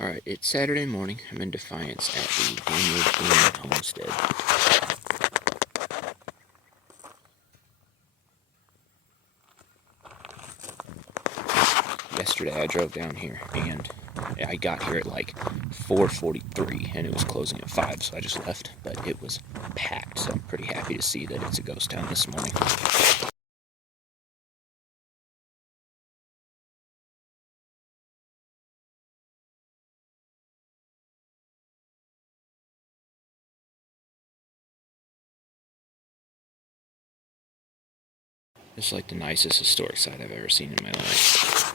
Alright, it's Saturday morning. I'm in Defiance at the Boone Homestead. Yesterday I drove down here and I got here at like 4:43 and it was closing at 5, so I just left, but it was packed, so I'm pretty happy to see that it's a ghost town this morning. It's like the nicest historic site I've ever seen in my life.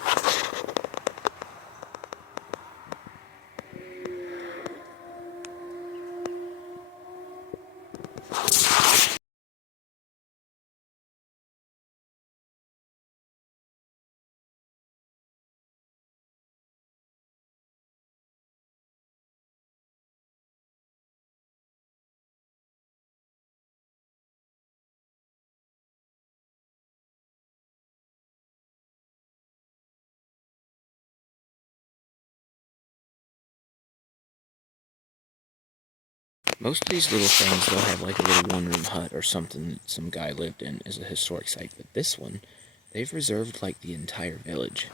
Most of these little things, they'll have like a little one-room hut or something that some guy lived in as a historic site, but this one, they've reserved like the entire village.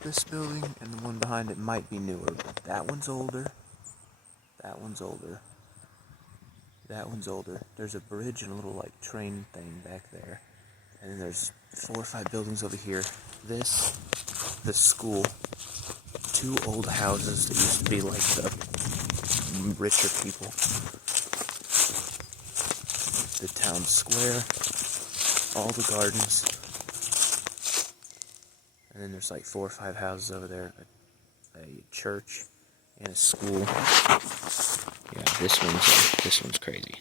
This building and the one behind it might be newer, but that one's older, that one's older, that one's older. There's a bridge and a little like train thing back there, and then there's 4 or 5 buildings over here. The school, 2 old houses that used to be like the richer people, the town square, all the gardens, and then there's like 4 or 5 houses over there, a church, and a school. Yeah, this one's crazy.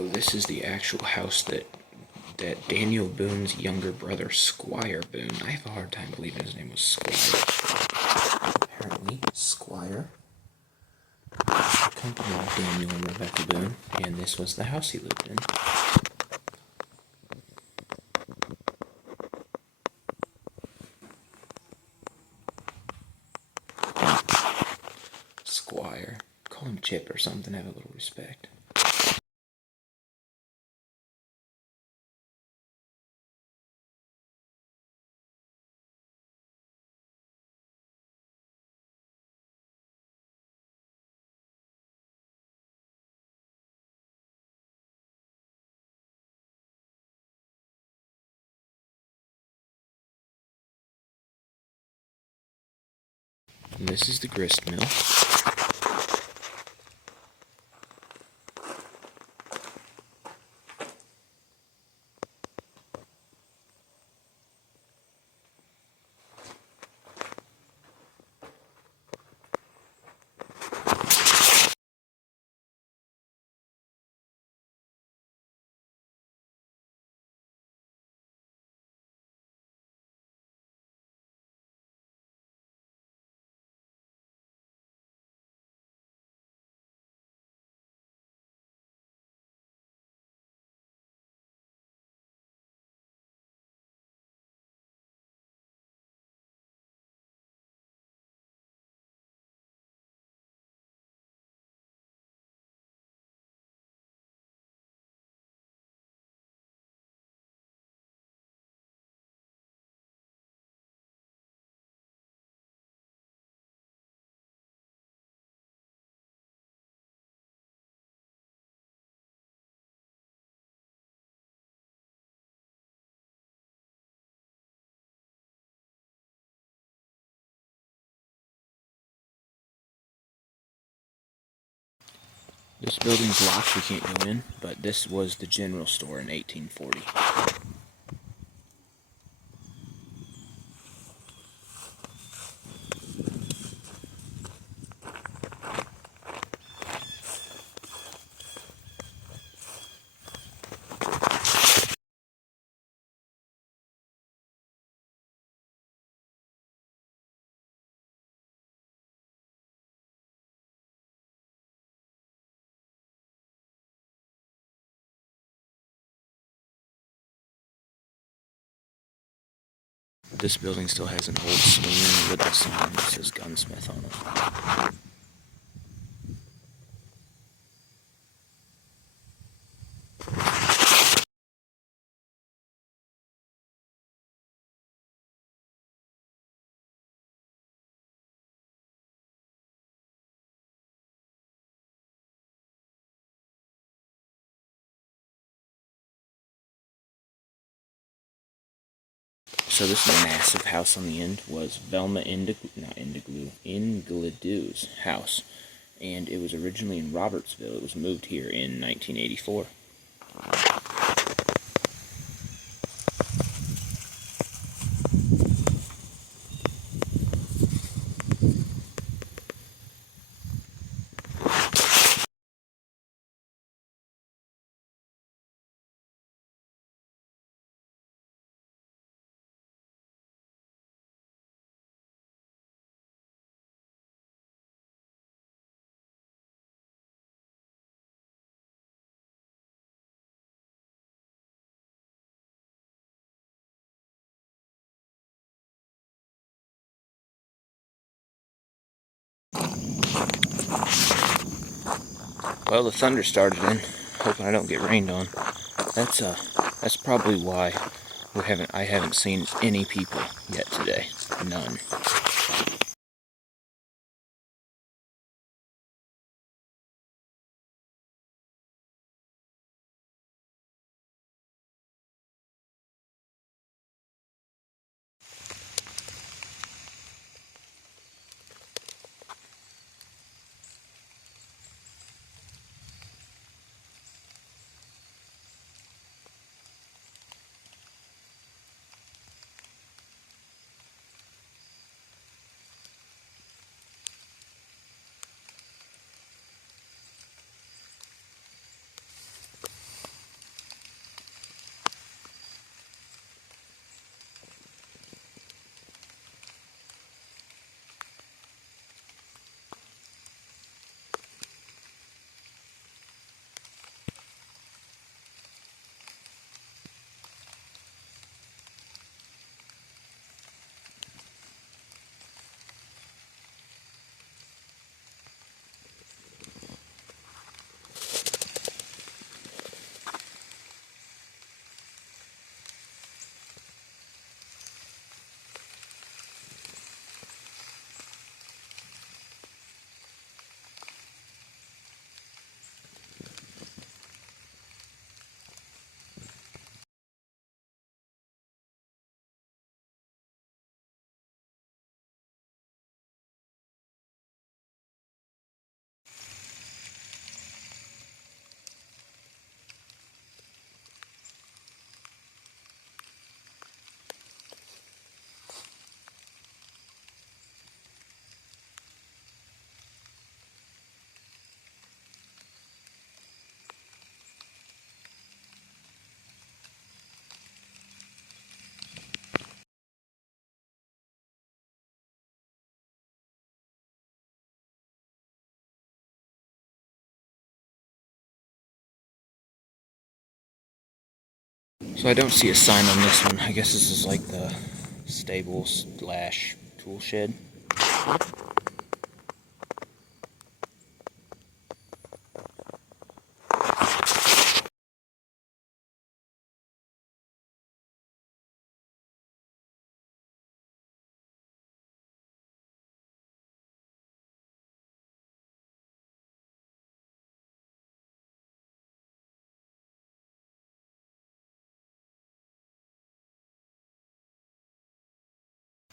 So this is the actual house that Daniel Boone's younger brother, Squire Boone. I have a hard time believing his name was Squire. Apparently, Squire accompanied Daniel and Rebecca Boone, and this was the house he lived in. Squire. Call him Chip or something, have a little respect. And this is the grist mill. This building's locked, we can't go in, but this was the general store in 1840. This building still has an old swinging wooden sign that says Gunsmith on it. So this massive house on the end was Velma Ingledew's house, and it was originally in Robertsville. It was moved here in 1984. Well, the thunder started in, hoping I don't get rained on. That's probably why I haven't seen any people yet today. None. So I don't see a sign on this one. I guess this is like the stable slash tool shed.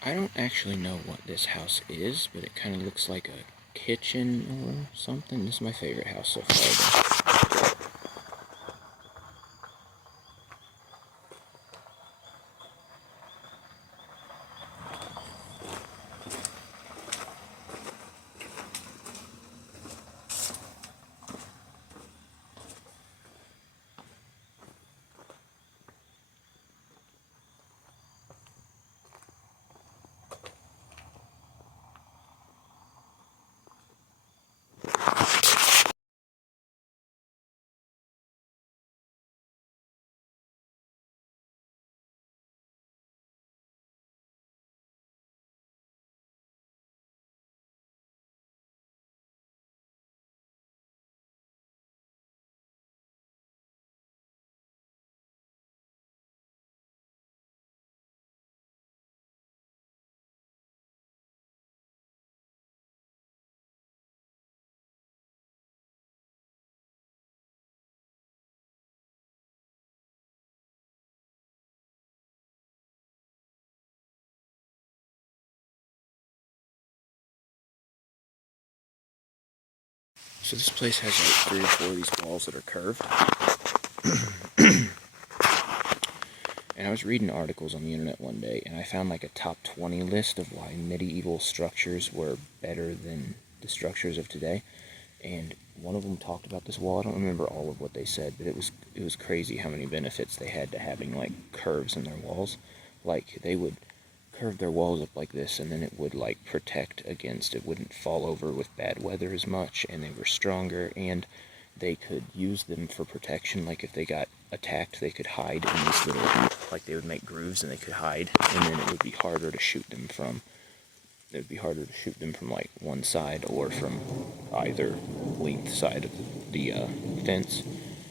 I don't actually know what this house is, but it kind of looks like a kitchen or something. This is my favorite house so far, though. So this place has like 3 or 4 of these walls that are curved. And I was reading articles on the internet one day, and I found like a top 20 list of why medieval structures were better than the structures of today. And one of them talked about this wall. I don't remember all of what they said, but it was crazy how many benefits they had to having like curves in their walls. Like they would curve their walls up like this, and then it would like protect against, it wouldn't fall over with bad weather as much, and they were stronger, and they could use them for protection. Like if they got attacked, they could hide in these little, like they would make grooves and they could hide, and then it would be harder to shoot them from. It would be harder to shoot them from like one side or from either length side of the fence.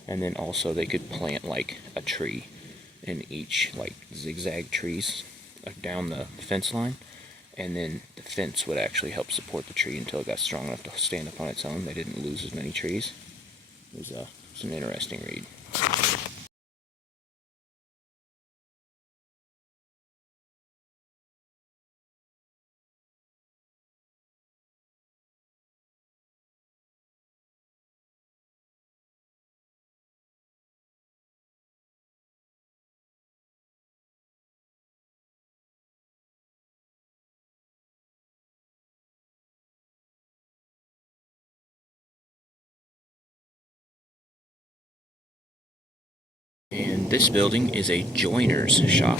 And then also they could plant like a tree in each, like zigzag trees down the fence line, and then the fence would actually help support the tree until it got strong enough to stand up on its own. They didn't lose as many trees. It was an interesting read. And this building is a joiner's shop.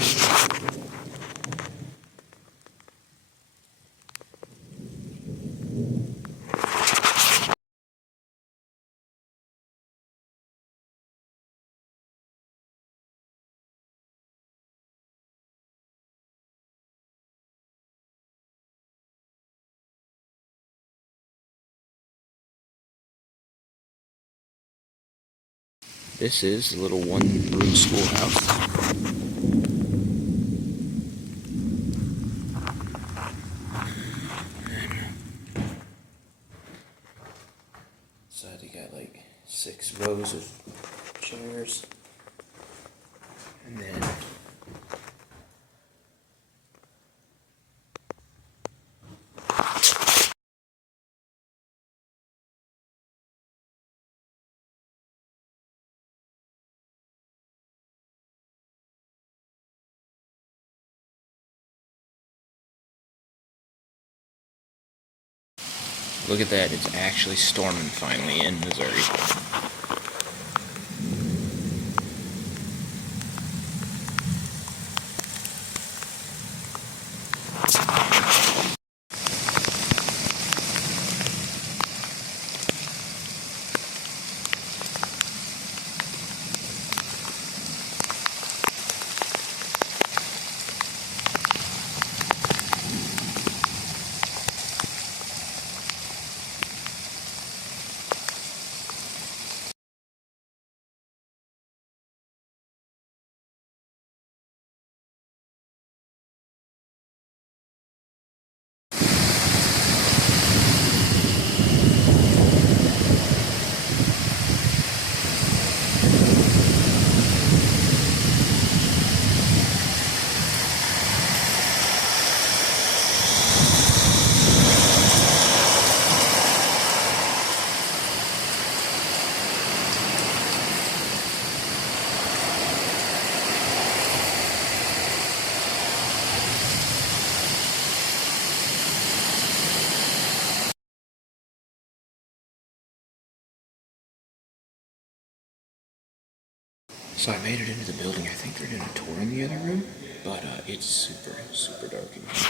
This is a little one-room schoolhouse. So they got like 6 rows of chairs, and then look at that, it's actually storming finally in Missouri. So I made it into the building. I think they're doing a tour in the other room, but it's super, super dark in here.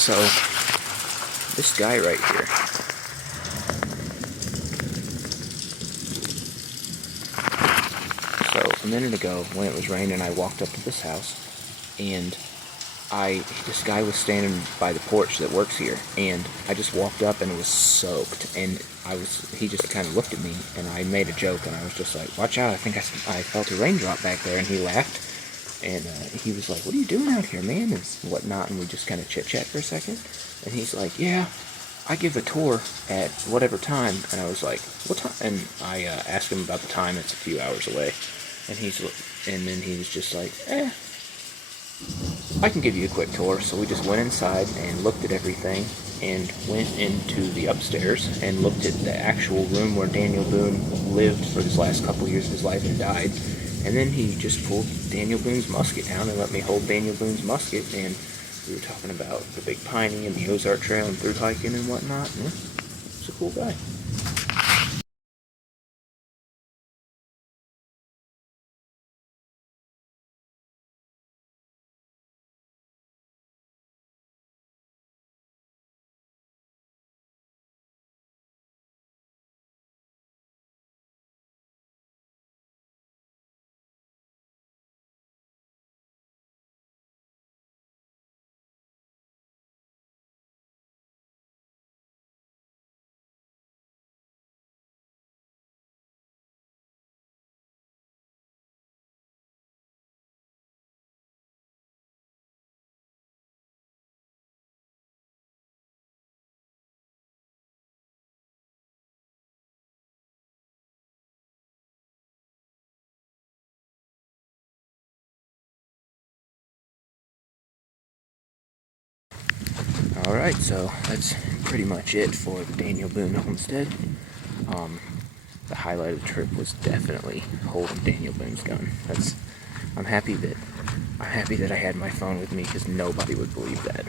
So, this guy right here, so a minute ago when it was raining, I walked up to this house, and this guy was standing by the porch that works here, and I just walked up and it was soaked, and he just kind of looked at me, and I made a joke, and I was just like, watch out, I think I felt a raindrop back there, and he laughed, and he was like, what are you doing out here, man, and whatnot, and we just kind of chit-chat for a second, and he's like, yeah, I give a tour at whatever time, and I was like, what time, and I asked him about the time, it's a few hours away, and then he was just like, I can give you a quick tour. So we just went inside and looked at everything and went into the upstairs and looked at the actual room where Daniel Boone lived for his last couple years of his life and died. And then he just pulled Daniel Boone's musket down and let me hold Daniel Boone's musket, and we were talking about the Big Piney and the Ozark Trail and through hiking and whatnot. And he's a cool guy. Alright, so that's pretty much it for the Daniel Boone Homestead. The highlight of the trip was definitely holding Daniel Boone's gun. I'm happy that I had my phone with me, because nobody would believe that.